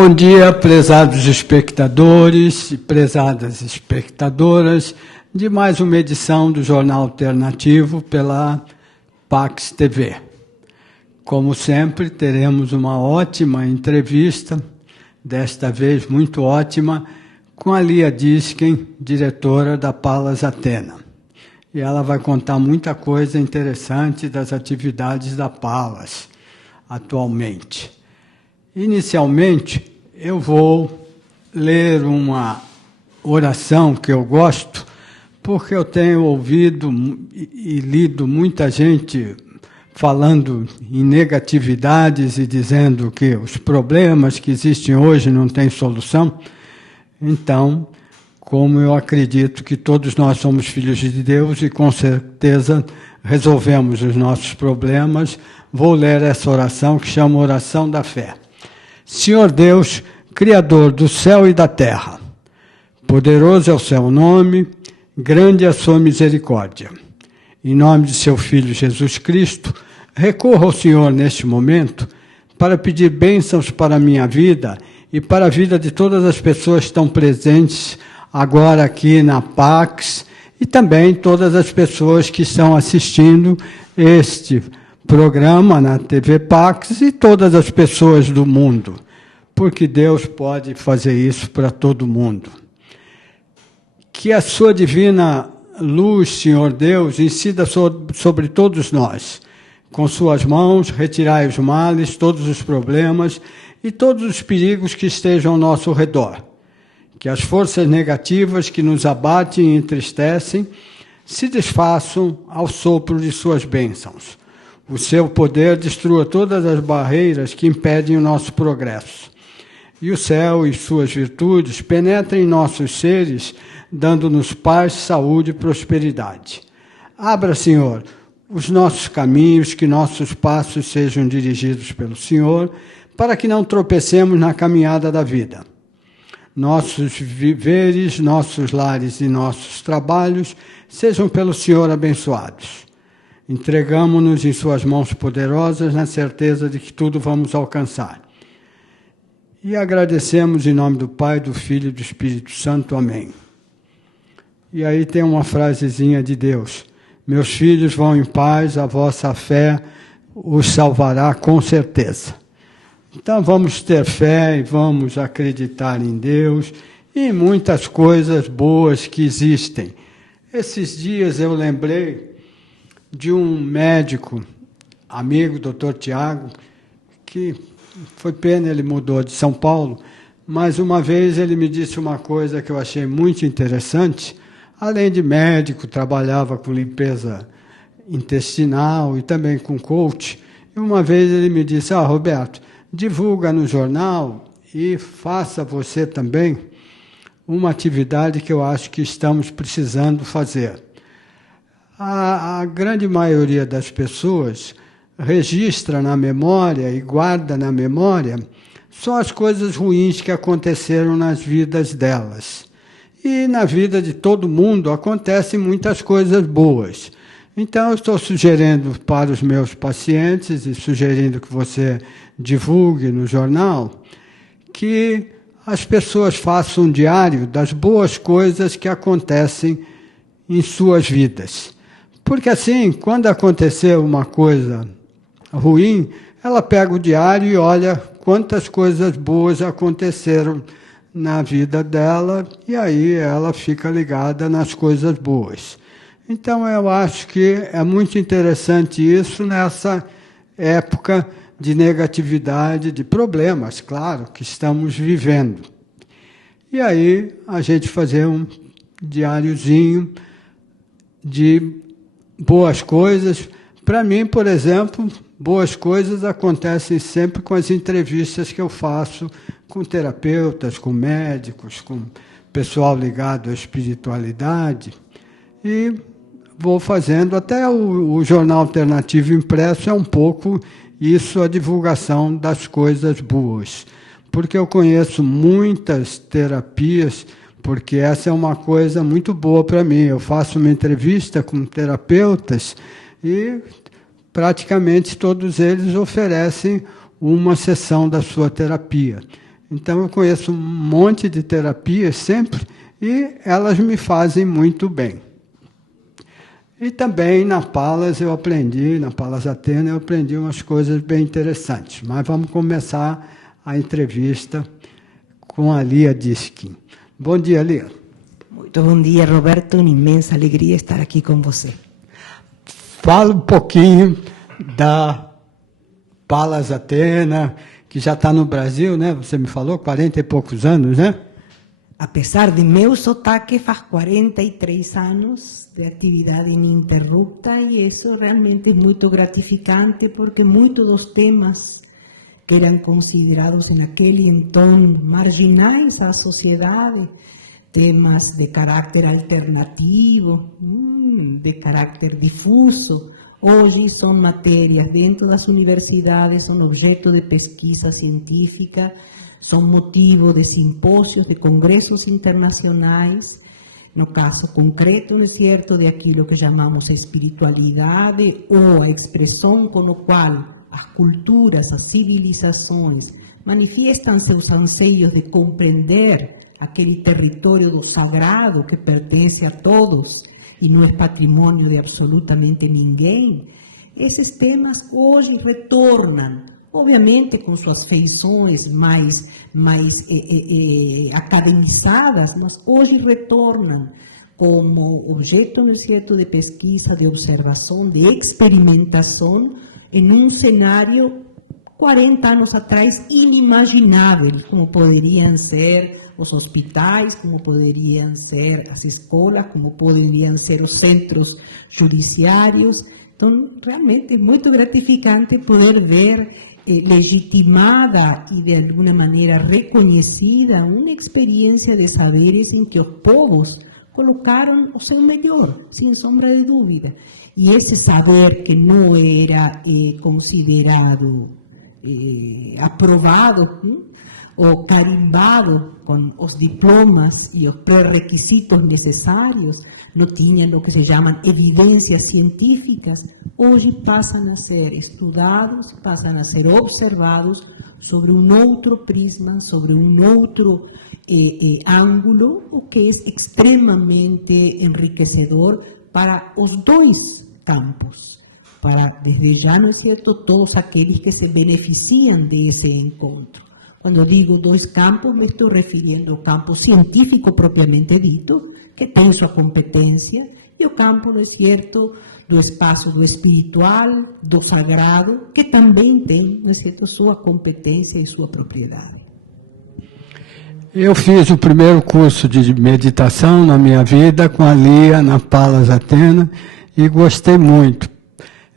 bom dia, prezados espectadores e prezadas espectadoras de mais uma edição do Jornal Alternativo pela Pax TV. Como sempre, teremos uma ótima entrevista, desta vez muito ótima, com a Lia Disken, diretora da Palas Athena. E ela vai contar muita coisa interessante das atividades da Palas atualmente. Inicialmente, eu vou ler uma oração que eu gosto, porque eu tenho ouvido e lido muita gente falando em negatividades e dizendo que os problemas que existem hoje não têm solução. Então, como eu acredito que todos nós somos filhos de Deus e com certeza resolvemos os nossos problemas, vou ler essa oração que chama Oração da Fé. Senhor Deus, Criador do céu e da terra, poderoso é o seu nome, grande é a sua misericórdia. Em nome de seu Filho Jesus Cristo, recorro ao Senhor neste momento para pedir bênçãos para a minha vida e para a vida de todas as pessoas que estão presentes agora aqui na Pax e também todas as pessoas que estão assistindo este programa na TV Pax e todas as pessoas do mundo, porque Deus pode fazer isso para todo mundo. Que a sua divina luz, Senhor Deus, incida sobre todos nós. Com suas mãos, retirai os males, todos os problemas e todos os perigos que estejam ao nosso redor. Que as forças negativas que nos abatem e entristecem se desfaçam ao sopro de suas bênçãos. O seu poder destrua todas as barreiras que impedem o nosso progresso. E o céu e suas virtudes penetrem em nossos seres, dando-nos paz, saúde e prosperidade. Abra, Senhor, os nossos caminhos, que nossos passos sejam dirigidos pelo Senhor, para que não tropecemos na caminhada da vida. Nossos viveres, nossos lares e nossos trabalhos sejam pelo Senhor abençoados. Entregamo-nos em suas mãos poderosas, na certeza de que tudo vamos alcançar. E agradecemos em nome do Pai, do Filho e do Espírito Santo. Amém. E aí tem uma frasezinha de Deus. Meus filhos, vão em paz, a vossa fé os salvará com certeza. Então vamos ter fé e vamos acreditar em Deus e em muitas coisas boas que existem. Esses dias eu lembrei de um médico, amigo, Dr. Tiago, que foi pena, ele mudou de São Paulo, mas uma vez ele me disse uma coisa que eu achei muito interessante. Além de médico, trabalhava com limpeza intestinal e também com coach. E uma vez ele me disse, Roberto, divulga no jornal e faça você também uma atividade que eu acho que estamos precisando fazer. A grande maioria das pessoas registra na memória e guarda na memória só as coisas ruins que aconteceram nas vidas delas. E na vida de todo mundo acontecem muitas coisas boas. Então eu estou sugerindo para os meus pacientes e sugerindo que você divulgue no jornal que as pessoas façam um diário das boas coisas que acontecem em suas vidas. Porque assim, quando acontecer uma coisa ruim, ela pega o diário e olha quantas coisas boas aconteceram na vida dela, e aí ela fica ligada nas coisas boas. Então eu acho que é muito interessante isso nessa época de negatividade, de problemas, claro, que estamos vivendo. E aí a gente fazer um diáriozinho de boas coisas. Para mim, por exemplo, boas coisas acontecem sempre com as entrevistas que eu faço com terapeutas, com médicos, com pessoal ligado à espiritualidade. E vou fazendo, até o Jornal Alternativo impresso é um pouco isso, a divulgação das coisas boas. Porque eu conheço muitas terapias, porque essa é uma coisa muito boa para mim. Eu faço uma entrevista com terapeutas e praticamente todos eles oferecem uma sessão da sua terapia. Então eu conheço um monte de terapias sempre e elas me fazem muito bem. E também na Palas eu aprendi, na Palas Athena eu aprendi umas coisas bem interessantes. Mas vamos começar a entrevista com a Lia Diskin. Bom dia, Lia. Muito bom dia, Roberto. Uma imensa alegria estar aqui com você. Fala um pouquinho da Palas Athena, que já está no Brasil, né? Você me falou, 40 e poucos anos, né? Apesar de meu sotaque, faz 43 anos de atividade ininterrupta e isso realmente é muito gratificante porque muitos dos temas que eram considerados naquele então marginais à sociedade, temas de caráter alternativo, de caráter difuso, hoje são matérias dentro das universidades, são objeto de pesquisa científica, são motivo de simpósios, de congressos internacionais, no caso concreto, não é certo, de aquilo que chamamos espiritualidade ou a expressão com a qual as culturas, as civilizações manifestam seus anseios de compreender aquele território do sagrado que pertence a todos e não é patrimônio de absolutamente ninguém. Esses temas hoje retornam, obviamente com suas feições mais academizadas, mas hoje retornam como objeto, não é certo, de pesquisa, de observação, de experimentação, em um cenário 40 anos atrás inimaginável, como poderiam ser os hospitais, como poderiam ser as escolas, como poderiam ser os centros judiciários. Então, realmente é muito gratificante poder ver legitimada e de alguma maneira reconhecida uma experiência de saberes em que os povos colocaram o seu melhor, sem sombra de dúvida. E esse saber que não era considerado aprovado ou carimbado com os diplomas e os pré-requisitos necessários, não tinham o que se chamam evidências científicas, hoje passam a ser estudados, passam a ser observados sobre um outro prisma, sobre um outro ângulo, o que é extremamente enriquecedor para os dois campos, para, desde já, não é certo, todos aqueles que se beneficiam desse encontro. Quando eu digo dois campos, me estou referindo ao campo científico propriamente dito, que tem sua competência, e o campo, não é certo, do espaço do espiritual, do sagrado, que também tem, não é certo, sua competência e sua propriedade. Eu fiz o primeiro curso de meditação na minha vida com a Lia na Palas Athena e gostei muito.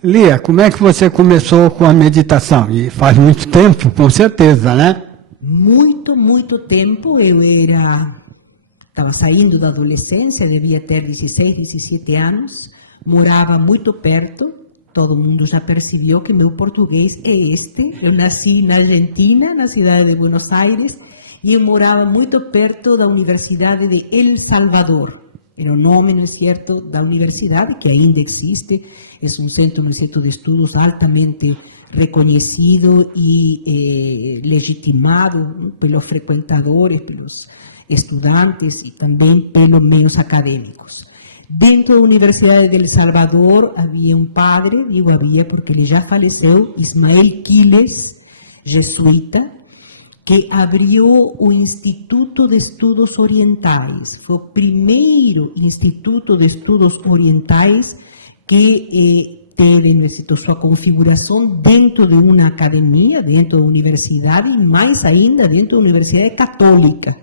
Lia, como é que você começou com a meditação? E faz muito tempo, com certeza, né? Muito tempo. Eu estava saindo da adolescência, devia ter 16, 17 anos, morava muito perto, todo mundo já percebeu que meu português é este. Eu nasci na Argentina, na cidade de Buenos Aires, e eu morava muito perto da Universidade de El Salvador. Era o nome, não é certo, da universidade, que ainda existe, é um centro, não é certo, de estudos altamente reconhecido e legitimado pelos frequentadores, pelos estudantes e também pelos meios acadêmicos. Dentro da Universidade de El Salvador havia um padre, digo havia porque ele já faleceu, Ismael Quiles, jesuíta, que abriu o Instituto de Estudos Orientais. Foi o primeiro Instituto de Estudos Orientais que teve sua configuração dentro de uma academia, dentro da universidade, e mais ainda dentro da Universidade Católica.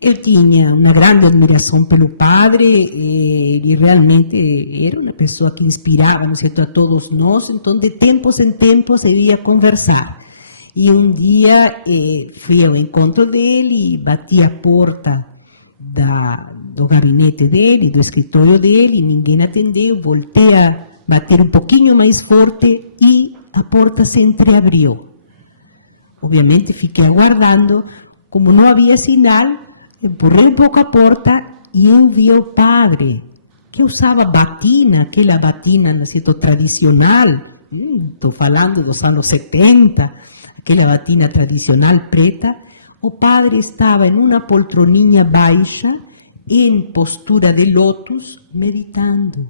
Ele tinha uma grande admiração pelo padre, ele realmente era uma pessoa que inspirava, não é certo, a todos nós, então de tempos em tempos ele ia conversar. E um dia fui ao encontro dele, bati a porta do gabinete dele, do escritório dele, ninguém atendeu, voltei a bater um pouquinho mais forte e a porta se entreabriu. Obviamente fiquei aguardando, como não havia sinal, empurrei um pouco a porta e eu vi o padre, que usava batina, aquela batina, no sentido tradicional, estou falando dos anos 70, aquela batina tradicional preta, o padre estava em uma poltroninha baixa, em postura de lótus, meditando.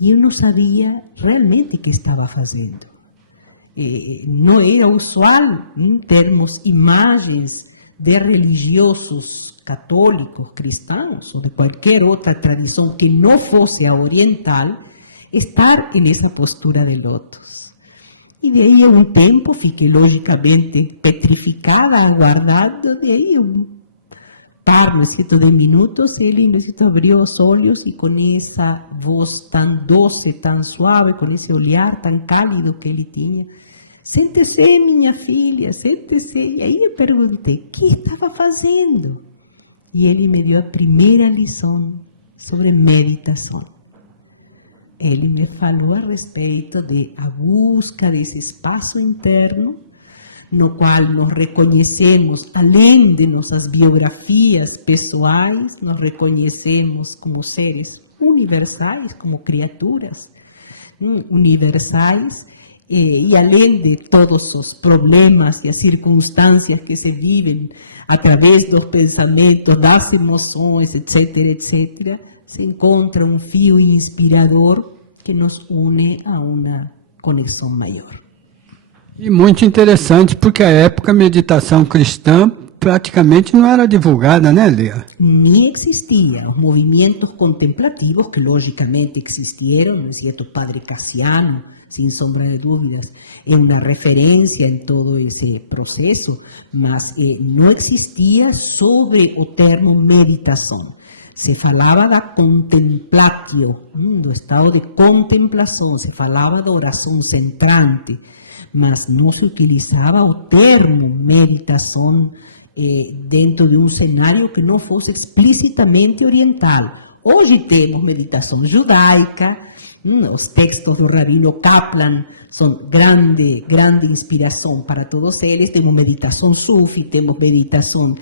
E eu não sabia realmente o que estava fazendo. Não era usual, em termos imagens de religiosos católicos, cristãos, ou de qualquer outra tradição que não fosse a oriental, estar nessa postura de lótus. E de aí, a um tempo, fiquei logicamente petrificada, aguardando, de aí um par, ¿no es cierto?, de minutos, ele, ¿no es cierto?, abriu os olhos e com essa voz tão doce, tão suave, com esse olhar tão cálido que ele tinha, sente-se, minha filha, sente-se. E aí eu perguntei, o que estava fazendo? E ele me deu a primeira lição sobre meditação. Ele me falou a respeito de a busca desse espaço interno, no qual nos reconhecemos, além de nossas biografias pessoais, nos reconhecemos como seres universais, como criaturas universais, e além de todos os problemas e as circunstâncias que se vivem através dos pensamentos, das emoções, etc., etc., se encontra um fio inspirador que nos une a uma conexão maior. E muito interessante, porque à época a meditação cristã praticamente não era divulgada, né, Lia? Nem existia. Os movimentos contemplativos, que logicamente existiram, não é certo? Padre Cassiano, sem sombra de dúvidas, é uma referência em todo esse processo, mas não existia sobre o termo meditação. Se falava da contemplatio, do estado de contemplação, se falava da oração centrante, mas não se utilizava o termo meditação dentro de um cenário que não fosse explicitamente oriental. Hoje temos meditação judaica, os textos do Rabino Kaplan são grande inspiração para todos eles. Temos meditação sufi, temos meditação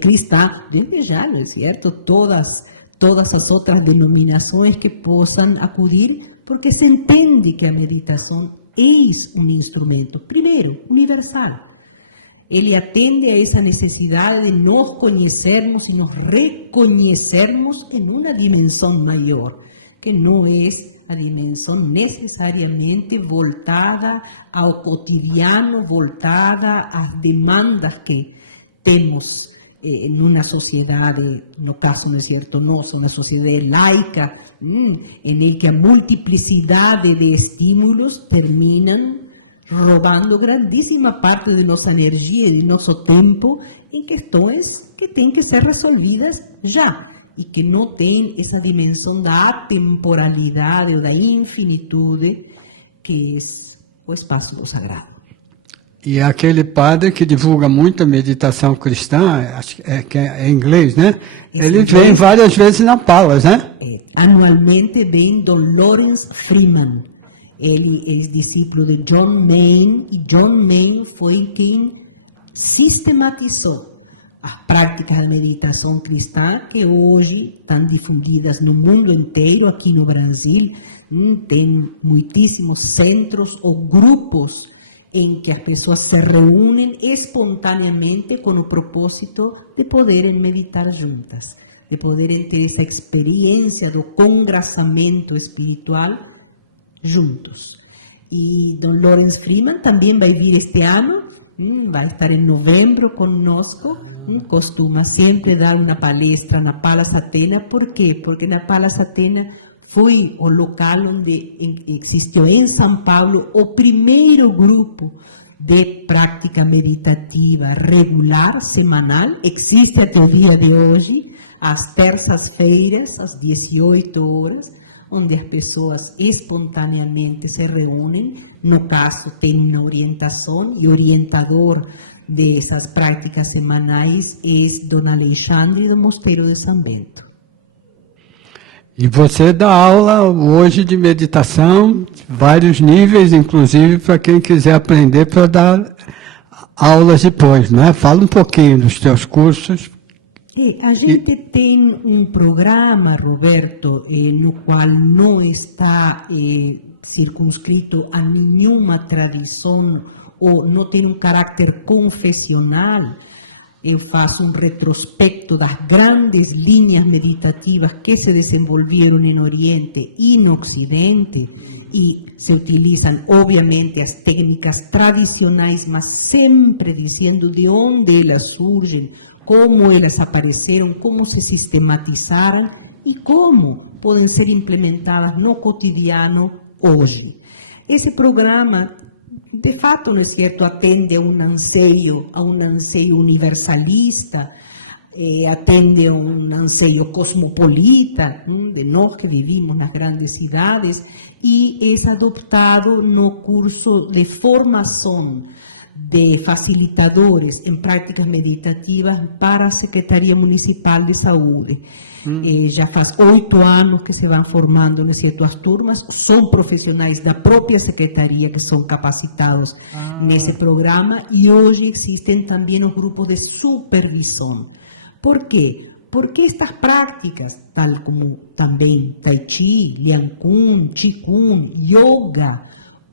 cristã, desde já, não é certo? Todas as outras denominações que possam acudir, porque se entende que a meditação é um instrumento, primeiro, universal. Ele atende a essa necessidade de nos conhecermos e nos reconhecermos em uma dimensão maior, que não é a dimensão necessariamente voltada ao cotidiano, voltada às demandas que temos em uma sociedade, no caso, não é certo, nossa, uma sociedade laica, em que a multiplicidade de estímulos terminam roubando grandíssima parte de nossa energia e de nosso tempo em questões que têm que ser resolvidas já e que não têm essa dimensão da atemporalidade ou da infinitude que é o espaço do sagrado. E aquele padre que divulga muita meditação cristã, acho que é em inglês, né? Ele vem várias vezes na Palas, né? Anualmente vem Dom Lawrence Freeman. Ele é discípulo de John Main, e John Main foi quem sistematizou as práticas da meditação cristã, que hoje estão difundidas no mundo inteiro. Aqui no Brasil tem muitíssimos centros ou grupos em que as pessoas se reúnem espontaneamente com o propósito de poderem meditar juntas, de poderem ter essa experiência do congraçamento espiritual juntos. E Dom Lawrence Freeman também vai vir este ano, vai estar em novembro conosco, costuma sempre dar uma palestra na Palas Atena. Por quê? Porque na Palas Atena foi o local onde existiu em São Paulo o primeiro grupo de prática meditativa regular, semanal, existe até o dia de hoje, às terças-feiras, às 18 horas, onde as pessoas espontaneamente se reúnem. No caso, tem uma orientação, e o orientador dessas práticas semanais é Dona Alexandre do Mosteiro de São Bento. E você dá aula hoje de meditação, vários níveis, inclusive para quem quiser aprender para dar aulas depois, não é? Fala um pouquinho dos teus cursos. A gente tem um programa, Roberto, no qual não está circunscrito a nenhuma tradição ou não tem um caráter confessional, faz um retrospecto das grandes linhas meditativas que se desenvolveram no Oriente e no Ocidente, e se utilizam, obviamente, as técnicas tradicionais, mas sempre dizendo de onde elas surgem, como elas apareceram, como se sistematizaram e como podem ser implementadas no cotidiano hoje. Esse programa, de fato, não é certo, atende a um anseio universalista, atende a um anseio cosmopolita, de nós que vivimos nas grandes cidades, e é adoptado no curso de formação de facilitadores em práticas meditativas para a Secretaria Municipal de Saúde. Já faz 8 anos que se vão formando, não é certo, as turmas, são profissionais da própria secretaria que são capacitados nesse programa, e hoje existem também os grupos de supervisão. Por quê? Porque estas práticas, tal como também Tai Chi, Liang Kun, Qigong, Yoga,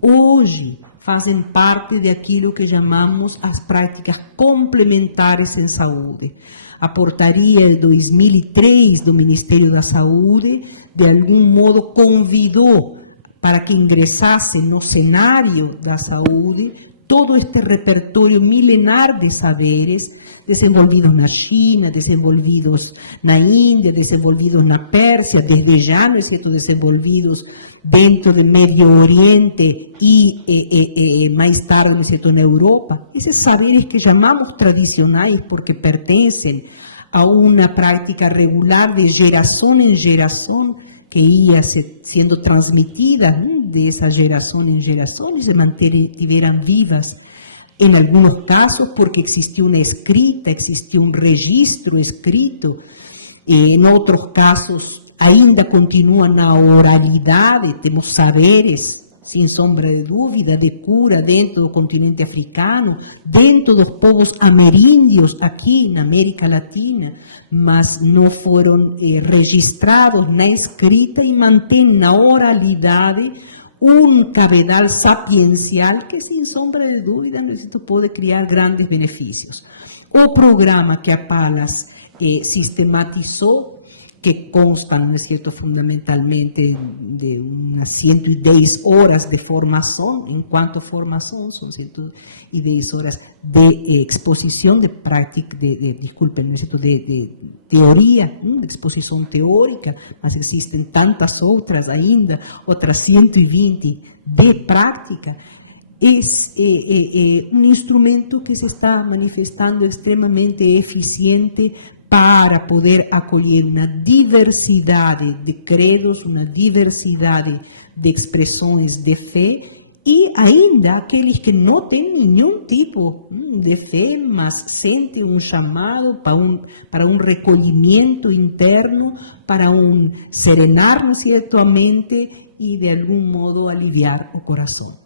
hoje fazem parte daquilo que chamamos as práticas complementares em saúde. A portaria de 2003 do Ministério da Saúde, de algum modo, convidou para que ingressasse no cenário da saúde todo este repertório milenar de saberes desenvolvidos na China, desenvolvidos na Índia, desenvolvidos na Pérsia, desde já, não é certo, desenvolvidos dentro do Médio Oriente e mais tarde, não é certo, na Europa. Esses saberes que chamamos tradicionais porque pertencem a uma prática regular de geração em geração, que ia sendo transmitida de essa geração em geração e se mantiveram vivas. Em alguns casos, porque existiu uma escrita, existiu um registro escrito, em outros casos, ainda continua na oralidade, temos saberes, sem sombra de dúvida, de cura dentro do continente africano, dentro dos povos ameríndios aqui na América Latina, mas não foram registrados na escrita e mantém na oralidade um cabedal sapiencial que, sem sombra de dúvida, pode criar grandes benefícios. O programa que a Palas sistematizou, que constam, não é certo, fundamentalmente de umas 110 horas de formação, enquanto formação são 110 horas de exposição de prática, desculpe, não é certo, de teoria, de exposição teórica, mas existem tantas outras ainda, outras 120 de prática. É um instrumento que se está manifestando extremamente eficiente para poder acolher uma diversidade de credos, uma diversidade de expressões de fé, e ainda aqueles que não têm nenhum tipo de fé, mas sentem um chamado para um recolhimento interno, para um serenar, não é certo, a mente e, de algum modo, aliviar o coração.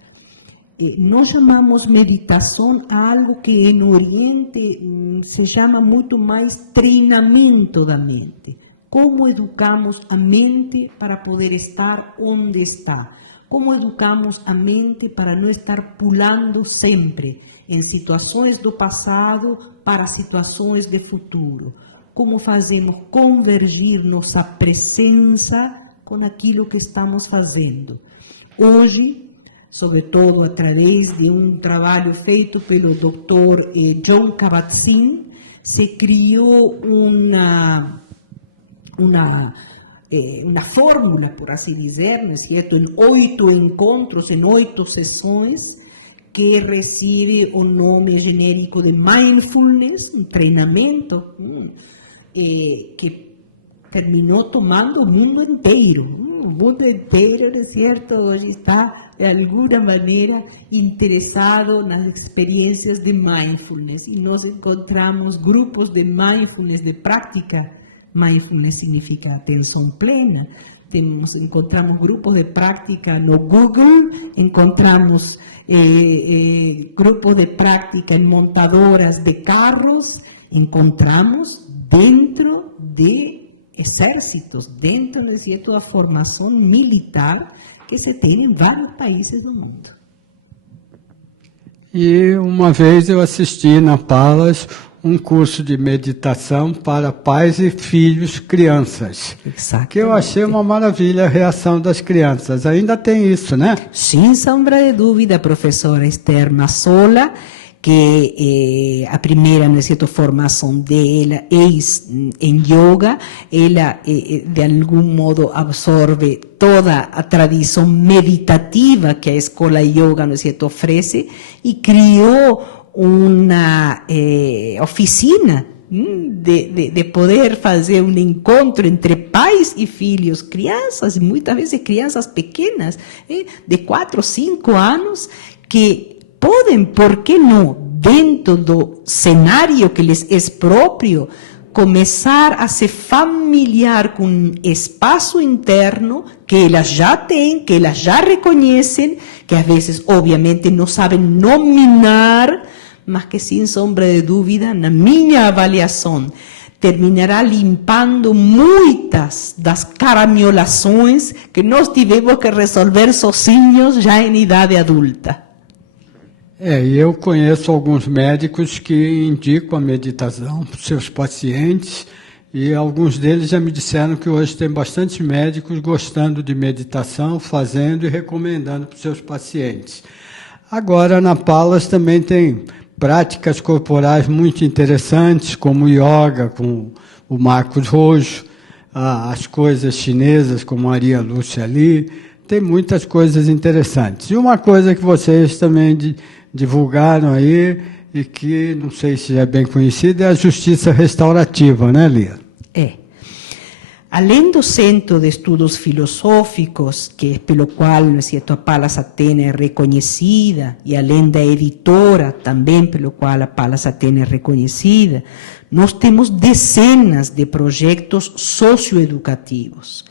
Nós chamamos meditação a algo que no Oriente se chama muito mais treinamento da mente. Como educamos a mente para poder estar onde está? Como educamos a mente para não estar pulando sempre em situações do passado para situações de futuro? Como fazemos convergir nossa presença com aquilo que estamos fazendo? Hoje, sobretudo através de um trabalho feito pelo Dr. Jon Kabat-Zinn, se criou uma fórmula, por assim dizer, não é certo, em 8 encontros, em 8 sessões, que recebe o nome genérico de Mindfulness, um treinamento que terminou tomando o mundo inteiro. O mundo inteiro, não é certo, hoje está, de alguma maneira, interessado nas experiências de mindfulness. E nós encontramos grupos de mindfulness, de prática. Mindfulness significa atenção plena. Encontramos grupos de prática no Google, encontramos grupos de prática em montadoras de carros, encontramos dentro de exércitos, dentro, não é certo, da formação militar que se tem em vários países do mundo. E uma vez eu assisti na Palas um curso de meditação para pais e filhos crianças. Exatamente. Que eu achei uma maravilha a reação das crianças. Ainda tem isso, né? Sem sombra de dúvida, a professora Esther Massola, que a primeira, não é certo, formação dela é em yoga, ela de algum modo absorve toda a tradição meditativa que a escola yoga, não é certo, oferece e criou uma oficina de poder fazer um encontro entre pais e filhos, crianças, muitas vezes crianças pequenas, de 4 ou 5 anos, que podem, por que não, dentro do cenário que lhes é próprio, começar a se familiar com um espaço interno que elas já têm, que elas já reconhecem, que às vezes, obviamente, não sabem nominar, mas que, sem sombra de dúvida, na minha avaliação, terminará limpando muitas das caramelações que nós tivemos que resolver sozinhos já em idade adulta. E eu conheço alguns médicos que indicam a meditação para os seus pacientes, e alguns deles já me disseram que hoje tem bastante médicos gostando de meditação, fazendo e recomendando para os seus pacientes. Agora, na Palas também tem práticas corporais muito interessantes, como o yoga, com o Marcos Rojo, as coisas chinesas, com Maria Lúcia ali, tem muitas coisas interessantes. E uma coisa que vocês também divulgaram aí, e que não sei se é bem conhecida, é a justiça restaurativa, né, Lia? Além do Centro de Estudos Filosóficos, que é pelo qual, não é certo, a Palas Atena é reconhecida, e além da editora, também pelo qual a Palas Atena é reconhecida, nós temos dezenas de projetos socioeducativos.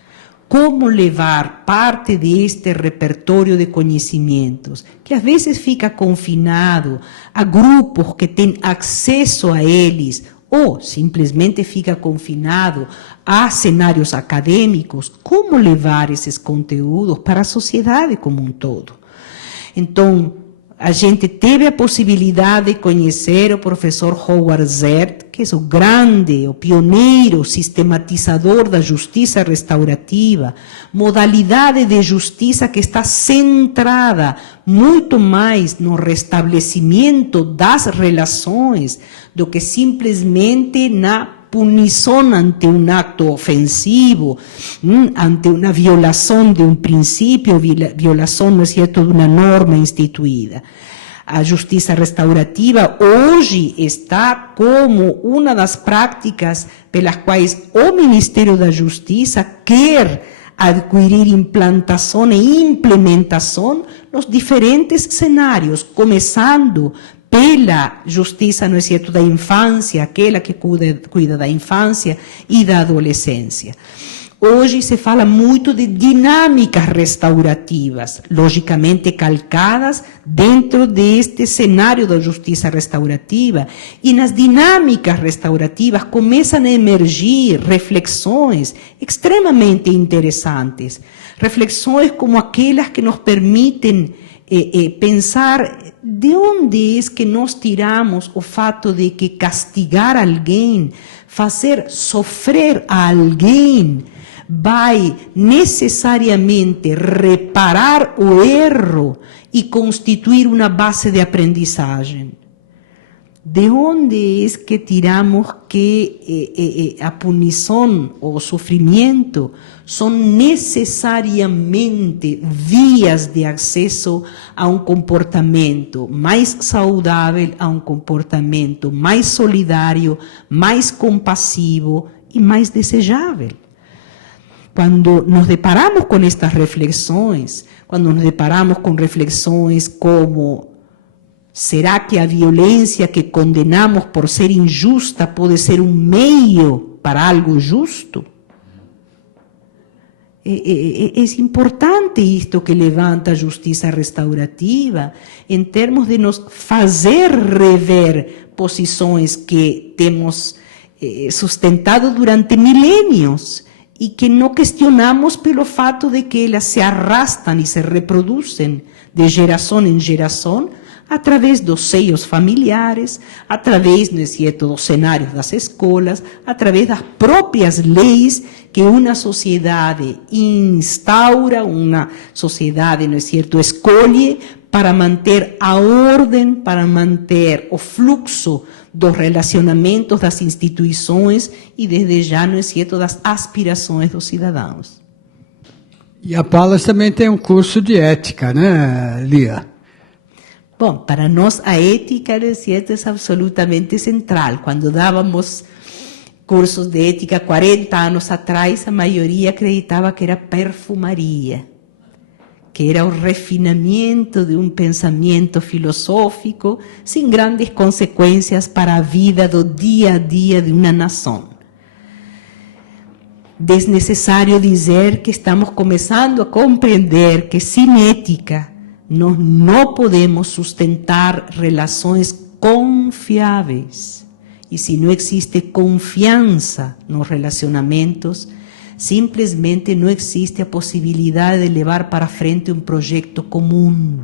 Como levar parte deste repertório de conhecimentos, que às vezes fica confinado a grupos que têm acesso a eles, ou simplesmente fica confinado a cenários acadêmicos, como levar esses conteúdos para a sociedade como um todo. Então, a gente teve a possibilidade de conhecer o professor Howard Zert, que é o grande, o pioneiro, o sistematizador da justiça restaurativa, modalidade de justiça que está centrada muito mais no restabelecimento das relações do que simplesmente na punição ante um acto ofensivo, ante uma violação de um princípio, violação, não é certo, de uma norma instituída. A justiça restaurativa hoje está como uma das práticas pelas quais o Ministério da Justiça quer adquirir implantação e implementação nos diferentes cenários, começando pela justiça, não é certo, da infância, aquela que cuida da infância e da adolescência. Hoje se fala muito de dinâmicas restaurativas, logicamente calcadas dentro deste cenário da justiça restaurativa, e nas dinâmicas restaurativas começam a emergir reflexões extremamente interessantes, reflexões como aquelas que nos permitem pensar de onde é que nós tiramos o fato de que castigar alguém, fazer sofrer a alguém, vai necessariamente reparar o erro e constituir uma base de aprendizagem. De onde é que tiramos que a punição ou o sofrimento são necessariamente vias de acesso a um comportamento mais saudável, a um comportamento mais solidário, mais compassivo e mais desejável? Quando nos deparamos com estas reflexões, quando nos deparamos com reflexões como: será que a violência que condenamos por ser injusta pode ser um meio para algo justo? É importante isto que levanta a justiça restaurativa, em termos de nos fazer rever posições que temos sustentado durante milênios e que não questionamos pelo fato de que elas se arrastam e se reproduzem de geração em geração, através dos seios familiares, através, não é certo, dos cenários das escolas, através das próprias leis que uma sociedade instaura, uma sociedade, não é certo, escolhe para manter a ordem, para manter o fluxo dos relacionamentos das instituições e, desde já, não é certo, das aspirações dos cidadãos. E a Palas também tem um curso de ética, né, Lia? Bom, para nós a ética, não é certo, é absolutamente central. Quando dávamos cursos de ética 40 anos atrás, a maioria acreditava que era perfumaria, que era o refinamento de um pensamento filosófico sem grandes consequências para a vida do dia a dia de uma nação. Desnecessário dizer que estamos começando a compreender que sem ética nós não podemos sustentar relações confiáveis. E se não existe confiança nos relacionamentos, simplesmente não existe a possibilidade de levar para frente um projeto comum.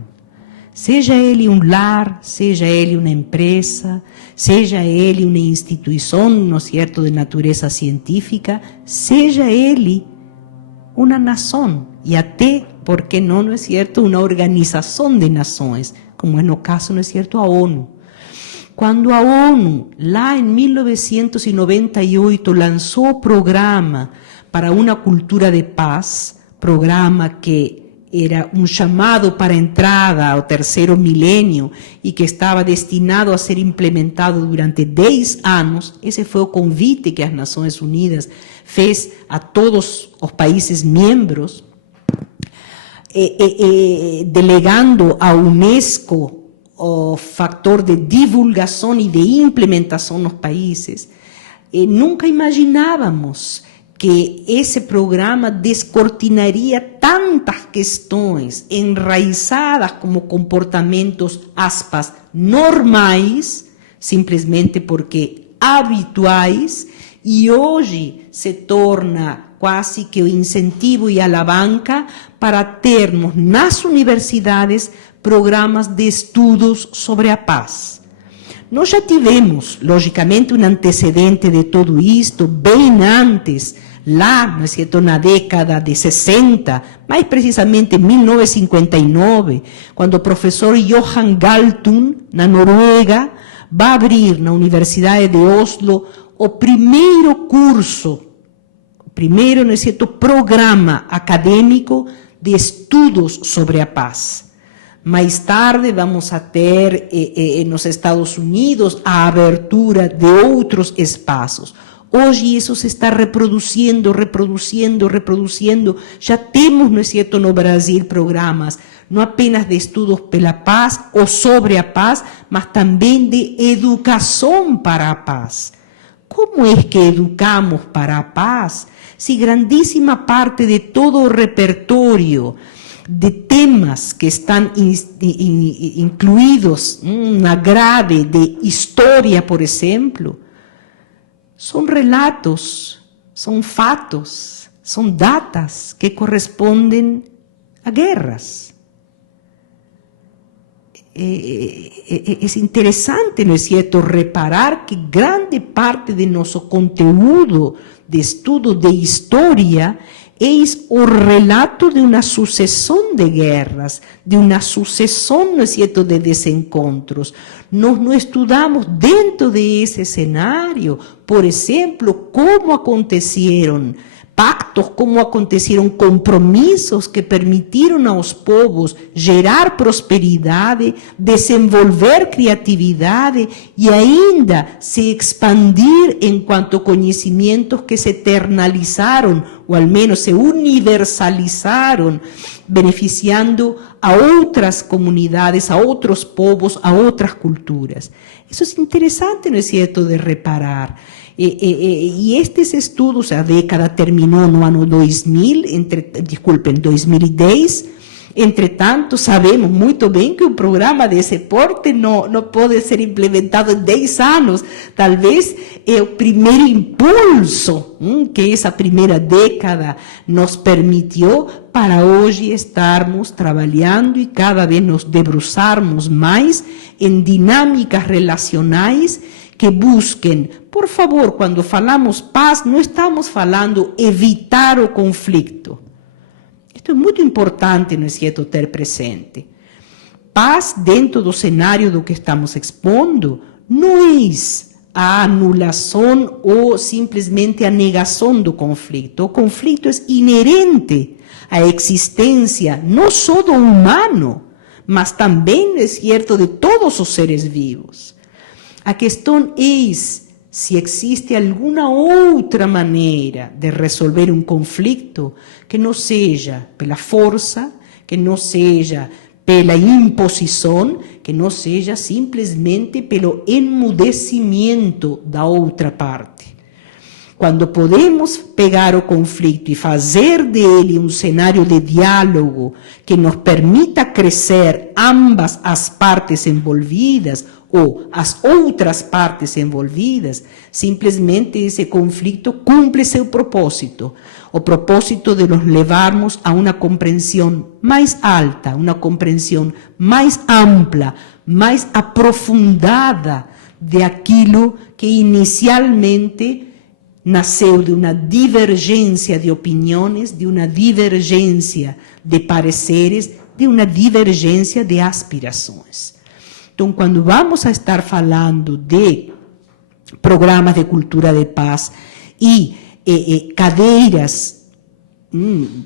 Seja ele um lar, seja ele uma empresa, seja ele uma instituição, não é certo, de natureza científica, seja ele uma nação, e até, por que não é certo, uma organização de nações, como é no caso, não é certo, a ONU. Quando a ONU, lá em 1998, lançou o programa para uma cultura de paz, programa que era um chamado para a entrada ao terceiro milênio e que estava destinado a ser implementado durante 10 anos, esse foi o convite que as Nações Unidas fez a todos os países membros, delegando à Unesco o fator de divulgação e de implementação nos países. Nunca imaginávamos que esse programa descortinaria tantas questões enraizadas como comportamentos, aspas, normais, simplesmente porque habituais, e hoje se torna quase que o incentivo e alavanca para termos nas universidades programas de estudos sobre a paz. Nós já tivemos, logicamente, um antecedente de tudo isto, bem antes, lá, não é certo, na década de 60, mais precisamente em 1959, quando o professor Johan Galtung, na Noruega, vai abrir na Universidade de Oslo o primeiro curso, o primeiro, não é certo, programa acadêmico de estudos sobre a paz. Mais tarde vamos a ter nos Estados Unidos a abertura de outros espaços. Hoje isso se está reproduzindo. Já temos, não é certo, no Brasil programas não apenas de estudos pela paz ou sobre a paz, mas também de educação para a paz. Como é que educamos para a paz se grandíssima parte de todo o repertório de temas que estão incluídos na grade de história, por exemplo, são relatos, são fatos, são datas que correspondem a guerras. É interessante, não é certo, reparar que grande parte de nosso conteúdo de estudo de história é o relato de uma sucessão de guerras, de uma sucessão, não é certo, de desencontros. Nós não estudamos dentro desse cenário, por exemplo, como aconteceram pactos, como aconteceram compromissos que permitiram aos povos gerar prosperidade, desenvolver criatividade e ainda se expandir enquanto conhecimentos que se eternalizaram, ou ao menos se universalizaram, beneficiando a outras comunidades, a outros povos, a outras culturas. Isso é interessante, não é certo, de reparar. E estes estudos, a década terminou no ano 2000, 2010, Entretanto, sabemos muito bem que um programa desse porte não pode ser implementado em 10 anos. Talvez é o primeiro impulso que essa primeira década nos permitiu para hoje estarmos trabalhando e cada vez nos debruçarmos mais em dinâmicas relacionais que busquem, por favor, quando falamos paz, não estamos falando evitar o conflito. Isto é muito importante, não é certo, ter presente. Paz, dentro do cenário do que estamos expondo, não é a anulação ou simplesmente a negação do conflito. O conflito é inerente à existência não só do humano, mas também, é certo, de todos os seres vivos. A questão é se existe alguma outra maneira de resolver um conflito que não seja pela força, que não seja pela imposição, que não seja simplesmente pelo enmudecimento da outra parte. Quando podemos pegar o conflito e fazer dele um cenário de diálogo que nos permita crescer ambas as partes envolvidas, ou as outras partes envolvidas, simplesmente esse conflito cumpre seu propósito, o propósito de nos levarmos a uma compreensão mais alta, uma compreensão mais ampla, mais aprofundada de aquilo que inicialmente nasceu de uma divergência de opiniões, de uma divergência de pareceres, de uma divergência de aspirações. Então, quando vamos a estar falando de programas de cultura de paz e cadeiras,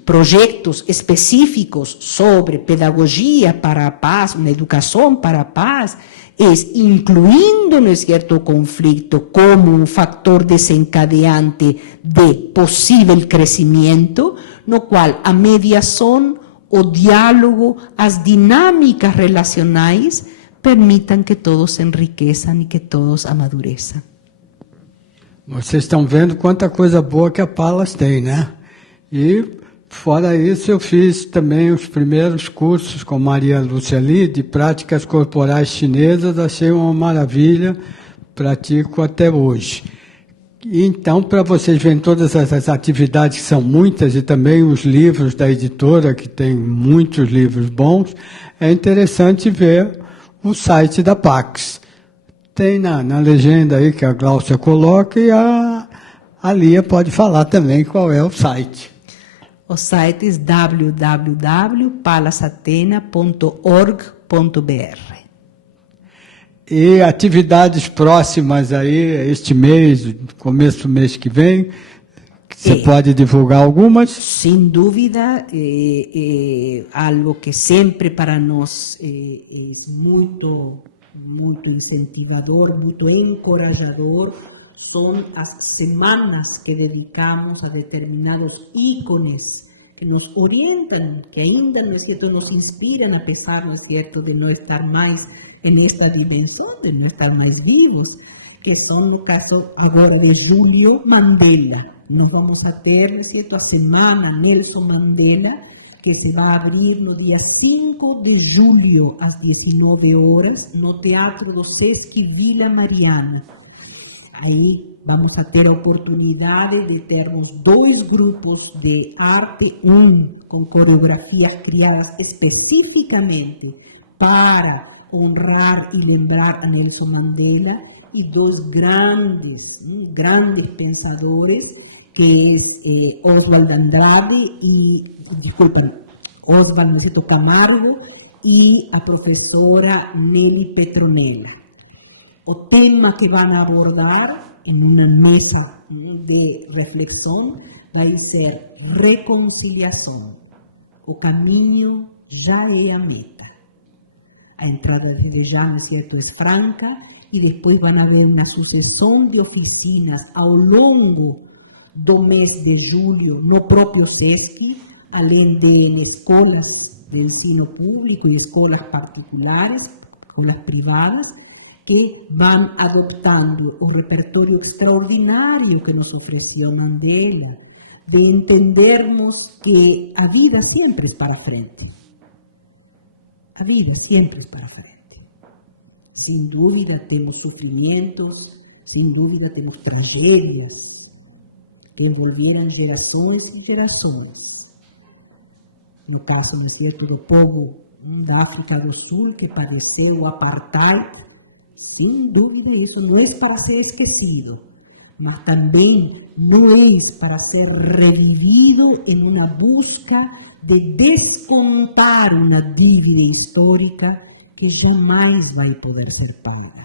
projetos específicos sobre pedagogia para a paz, uma educação para a paz, incluindo, não é certo, o conflito como um fator desencadeante de possível crescimento, no qual a mediação, o diálogo, as dinâmicas relacionais permitam que todos se enriqueçam e que todos amadureçam. Vocês estão vendo quanta coisa boa que a Palas tem, né? E, fora isso, eu fiz também os primeiros cursos com Maria Lúcia Li, de práticas corporais chinesas, achei uma maravilha, pratico até hoje. Então, para vocês verem todas essas atividades, que são muitas, e também os livros da editora, que tem muitos livros bons, é interessante ver o site da Pax. Tem na legenda aí que a Gláucia coloca e a Lia pode falar também qual é o site. O site é www.palasatena.org.br. E atividades próximas aí, este mês, começo do mês que vem, você pode divulgar algumas? Sem dúvida, algo que sempre para nós é muito incentivador, muito encorajador, são as semanas que dedicamos a determinados ícones que nos orientam, que ainda nos inspiram, apesar, não é certo, de não estar mais nesta dimensão, de não estar mais vivos, que são, no caso agora de Júlio Mandela. Nós vamos a ter, certo, a semana Nelson Mandela, que se vai abrir no dia 5 de julho, às 19 horas, no Teatro do Sesc Vila Mariana. Aí vamos a ter a oportunidade de termos 2 grupos de arte, com coreografias criadas especificamente para honrar e lembrar a Nelson Mandela, e 2 grandes pensadores, que é Oswald Andrade Oswald Camargo e a professora Nelly Petronella. O tema que vão abordar em uma mesa de reflexão vai ser reconciliação. O caminho já é a meta. A entrada desde já, não é certo, é franca, e depois vão haver uma sucessão de oficinas ao longo do mês de julho no próprio SESC, além de escolas de ensino público e escolas particulares, escolas privadas, que vão adoptando o repertório extraordinário que nos ofereceu Mandela, de entendermos que a vida sempre é para frente. A vida sempre é para frente. Sem dúvida temos sofrimentos, sem dúvida temos tragédias que envolveram gerações e gerações. No caso, não é certo, do povo da África do Sul que padeceu o apartheid, sem dúvida isso não é para ser esquecido, mas também não é para ser revivido em uma busca de descontar uma dívida histórica que jamais vai poder ser paga.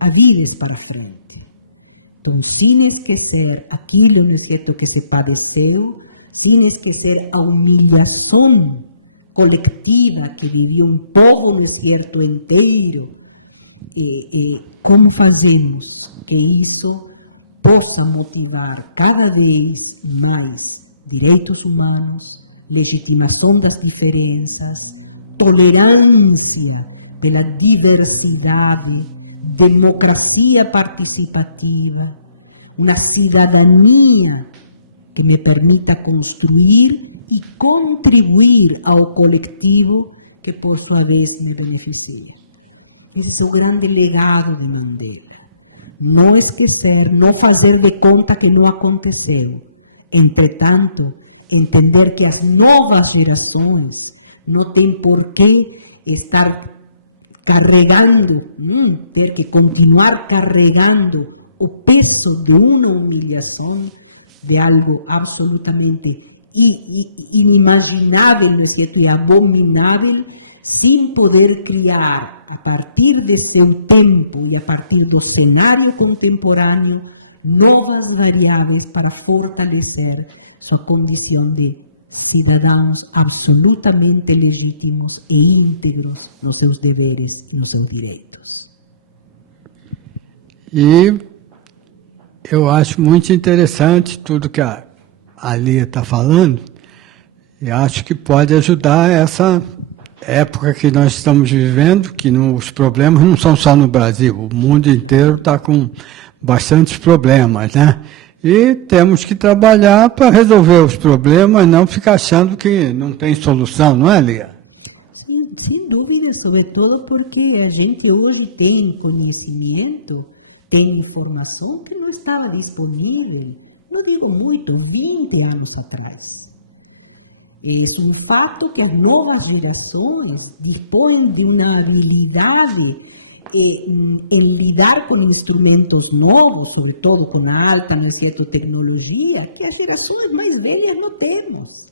A vida é para frente. Então, sem esquecer aquilo, não é certo, que se padeceu, sem esquecer a humilhação coletiva que viveu um povo, no certo, inteiro, como fazemos que isso possa motivar cada vez mais direitos humanos, legitimação das diferenças, tolerância pela diversidade, democracia participativa, uma cidadania que me permita construir e contribuir ao coletivo que, por sua vez, me beneficia. Esse é o grande legado de Mandela. Não esquecer, não fazer de conta que não aconteceu. Entretanto, entender que as novas gerações não têm por que estar carregando, ter que continuar carregando o peso de uma humilhação, de algo absolutamente inimaginável, e abominável, sem poder criar, a partir de seu tempo e a partir do cenário contemporâneo, novas variáveis para fortalecer sua condição de cidadãos absolutamente legítimos e íntegros nos seus deveres e nos seus direitos. E eu acho muito interessante tudo que a Lia está falando, e acho que pode ajudar essa época que nós estamos vivendo, que os problemas não são só no Brasil, o mundo inteiro está com bastantes problemas, né? E temos que trabalhar para resolver os problemas, não ficar achando que não tem solução, não é, Lia? Sim, sem dúvida, sobretudo porque a gente hoje tem conhecimento, tem informação que não estava disponível, não digo muito, 20 anos atrás. É um fato que as novas gerações dispõem de uma habilidade em lidar com instrumentos novos, sobretudo com a alta, não é certo, tecnologia, que as gerações mais velhas não temos.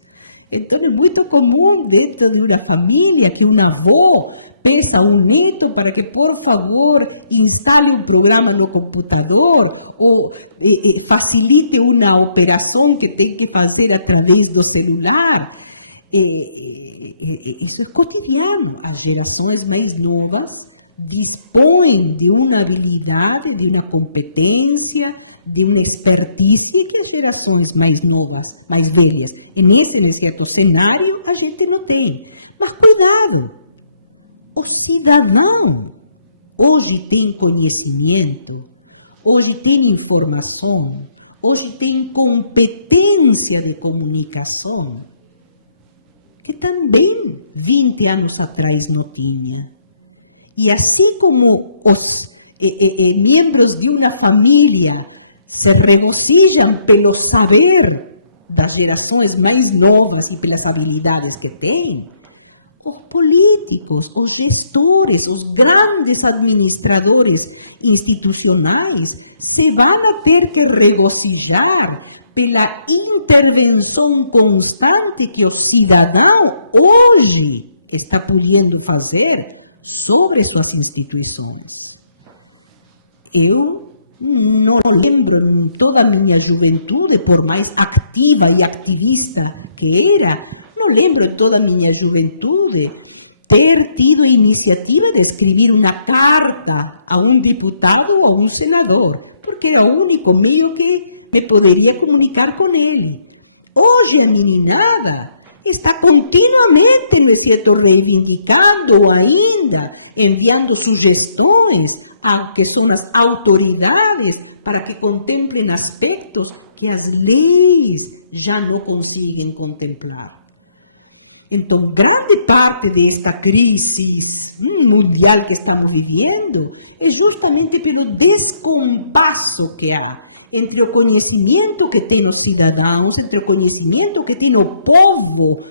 Então é muito comum dentro de uma família que uma avó peça a um neto para que, por favor, instale um programa no computador ou facilite uma operação que tem que fazer através do celular. Isso é cotidiano. As gerações mais novas dispõem de uma habilidade, de uma competência, de uma expertise que as gerações mais novas, mais velhas, e nesse certo cenário, a gente não tem. Mas cuidado, o cidadão hoje tem conhecimento, hoje tem informação, hoje tem competência de comunicação, que também 20 anos atrás não tinha. E assim como os membros de uma família se regozijam pelo saber das gerações mais novas e pelas habilidades que têm, os políticos, os gestores, os grandes administradores institucionais se vão a ter que regozijar pela intervenção constante que o cidadão hoje está podendo fazer sobre suas instituições. Eu não lembro em toda a minha juventude, por mais ativa e ativista que era, não lembro em toda a minha juventude ter tido a iniciativa de escrever uma carta a um deputado ou a um senador, porque era o único meio que me poderia comunicar com ele. Hoje a meninada está continuamente, me certo, reivindicando ainda, enviando sugestões a que são as autoridades para que contemplem aspectos que as leis já não conseguem contemplar. Então, grande parte desta crise mundial que estamos vivendo é justamente pelo descompasso que há entre o conhecimento que tem os cidadãos, entre o conhecimento que tem o povo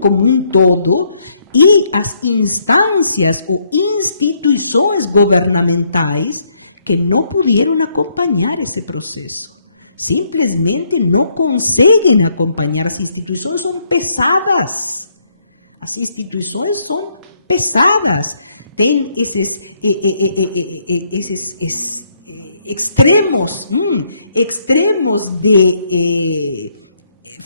como um todo, e as instâncias ou instituições governamentais que não puderam acompanhar esse processo. Simplesmente não conseguem acompanhar. As instituições são pesadas. As instituições são pesadas. Tem esses extremos de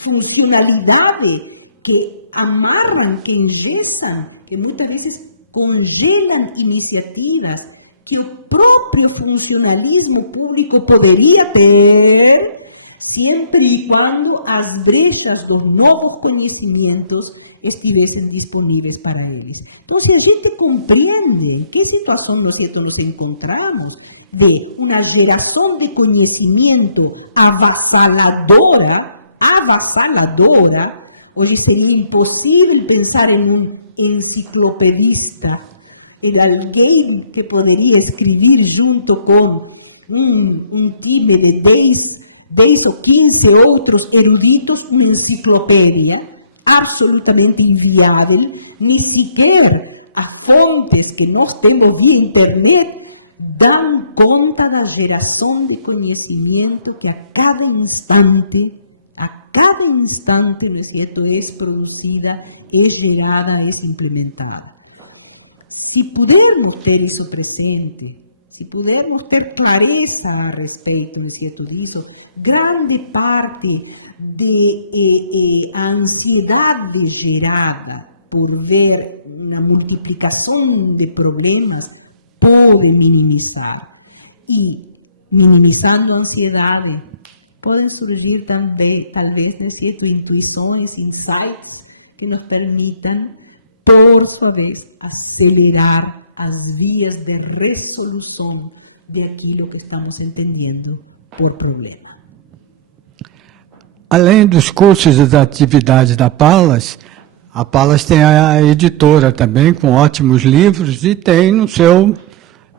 funcionalidade que amarram, que engessam, que muitas vezes congelam iniciativas que o próprio funcionalismo público poderia ter, sempre e quando as brechas dos novos conhecimentos estivessem disponíveis para eles. Então, se a gente compreende que situação nós encontramos de uma geração de conhecimento avassaladora, hoje seria impossível pensar em um enciclopedista, em alguém que poderia escrever junto com um time de 10 ou 15 outros eruditos uma enciclopédia absolutamente inviável. Nem sequer as fontes que nós temos via internet dão conta da geração de conhecimento que a cada instante, não é certo, é produzida, é gerada, é implementada. Se pudermos ter isso presente, se pudermos ter clareza a respeito, não é certo, disso, grande parte da ansiedade gerada por ver uma multiplicação de problemas pode minimizar. E, minimizando a ansiedade, podem surgir também, talvez, não é certo, intuições, insights que nos permitam, por sua vez, acelerar as vias de resolução de aquilo que estamos entendendo por problema. Além dos cursos e das atividades da Palas, a Palas tem a editora também, com ótimos livros, e tem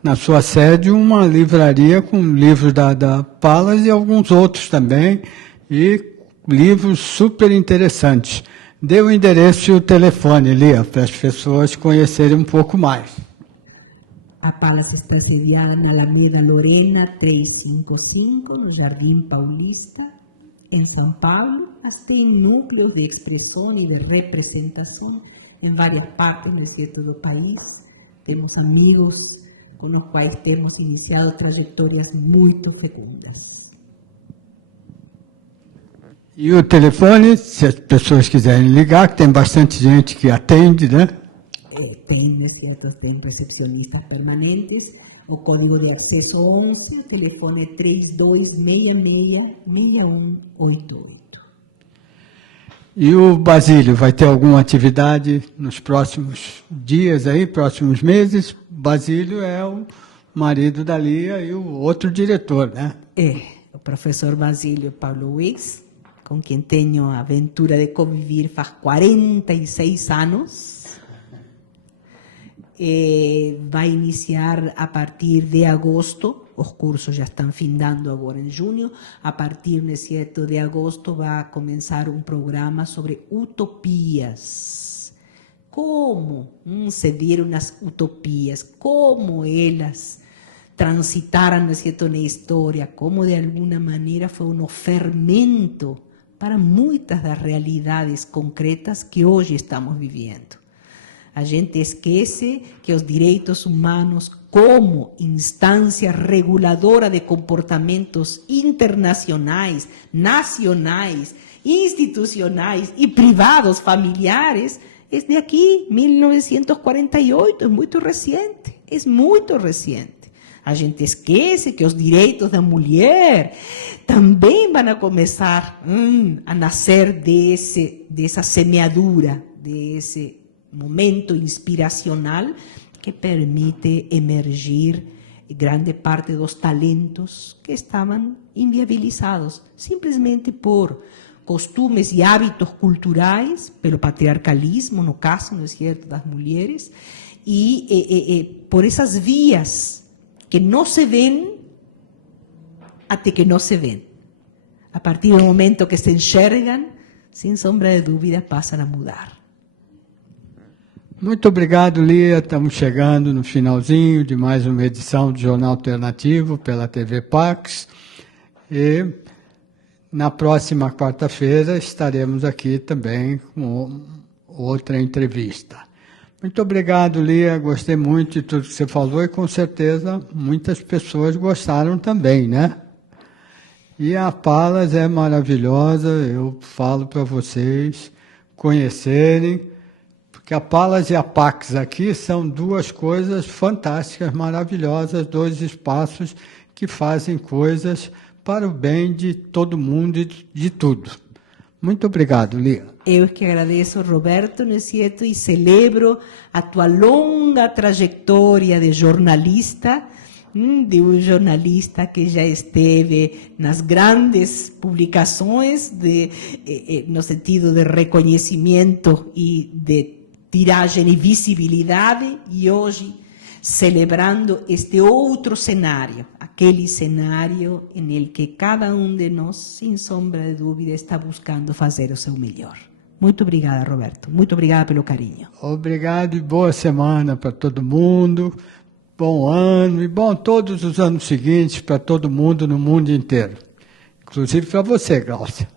na sua sede uma livraria com livros da Palas e alguns outros também, e livros super interessantes. Dê o endereço e o telefone, Lia, para as pessoas conhecerem um pouco mais. A Palas está sediada na Alameda Lorena 355, no Jardim Paulista, em São Paulo, mas tem núcleos de expressão e de representação em várias partes do país. Temos amigos com os quais temos iniciado trajetórias muito fecundas. E o telefone, se as pessoas quiserem ligar, que tem bastante gente que atende, né? Tem recepcionistas permanentes. O código de acesso 11, o telefone é 3266-6188. E o Basílio vai ter alguma atividade nos próximos dias aí, próximos meses? Basílio é o marido da Lia e o outro diretor, né? O professor Basílio Paulo Wicks, com quem tenho a aventura de conviver faz 46 anos. Vai iniciar a partir de agosto, os cursos já estão findando agora em junho, a partir de agosto vai começar um programa sobre utopias. Como se dieron as utopias, como elas transitaram na história, como de alguma maneira foi um fermento para muitas das realidades concretas que hoje estamos vivendo. A gente esquece que os direitos humanos, como instância reguladora de comportamentos internacionais, nacionais, institucionais e privados familiares, é de aqui, 1948, é muito recente. A gente esquece que os direitos da mulher também vão começar a nascer dessa semeadura, desse momento inspiracional que permite emergir grande parte dos talentos que estavam inviabilizados, simplesmente por costumes e hábitos culturais, pelo patriarcalismo, no caso, não é certo, das mulheres, e por essas vias que não se veem até que não se veem. A partir do momento que se enxergam, sem sombra de dúvida, passam a mudar. Muito obrigado, Lia. Estamos chegando no finalzinho de mais uma edição do Jornal Alternativo pela TV Pax. E na próxima quarta-feira estaremos aqui também com outra entrevista. Muito obrigado, Lia. Gostei muito de tudo que você falou e com certeza muitas pessoas gostaram também, né? E a Palas é maravilhosa, eu falo para vocês conhecerem, porque a Palas e a Pax aqui são duas coisas fantásticas, maravilhosas, dois espaços que fazem coisas para o bem de todo mundo e de tudo. Muito obrigado, Lia. Eu que agradeço, Roberto, não é certo? E celebro a tua longa trajetória de jornalista, de um jornalista que já esteve nas grandes publicações, no sentido de reconhecimento e de tiragem e visibilidade, e hoje celebrando este outro cenário, aquele cenário em que cada um de nós, sem sombra de dúvida, está buscando fazer o seu melhor. Muito obrigada, Roberto. Muito obrigada pelo carinho. Obrigado e boa semana para todo mundo. Bom ano e bom todos os anos seguintes para todo mundo no mundo inteiro. Inclusive para você, Glaucia.